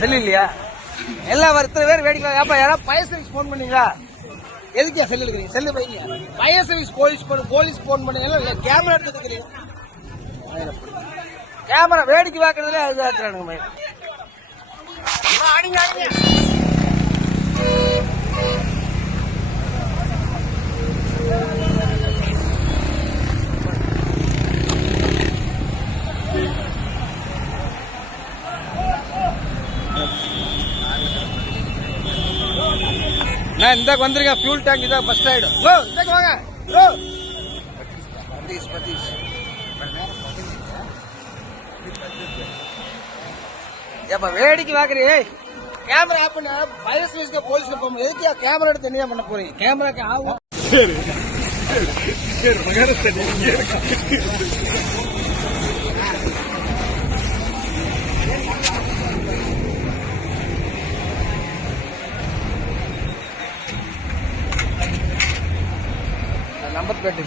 Cell இல்லையா? எல்லாம் இத்தனை பேர் வேடிக்கை. ஏப்பா யாராவது ஃபயர் சர்வீஸ் போன் பண்ணீங்களா? எதுக்கே செல்லு எடுக்கிறீங்க? செல்லு வைங்க. ஃபயர் சர்வீஸ் போலீஸ் போன் பண்ணீங்களா? இல்ல கேமரா எடுத்து எடுக்கிறீங்க? கேமரா வேடிக்கை பார்க்கறதுல அதுதான் இருக்கிறானுங்க. அடிங்க அடிங்க. இந்த வந்துருங்க. ஃபியூல் டேங்க் இதான் ஃபர்ஸ்ட் ஆயிடும். இந்த வாங்க. ஏப்பா வேடிக்கை பாக்குறீ? கேமரா ஆஃப் பண்ண ஃபயர் சர்வீஸ்க்கு போலீஸ்ல போகும்போது எதுக்கு கேமரா எடுத்து என்ன பண்ண போறீங்க? கேமராக்கு ஆகும். Number plate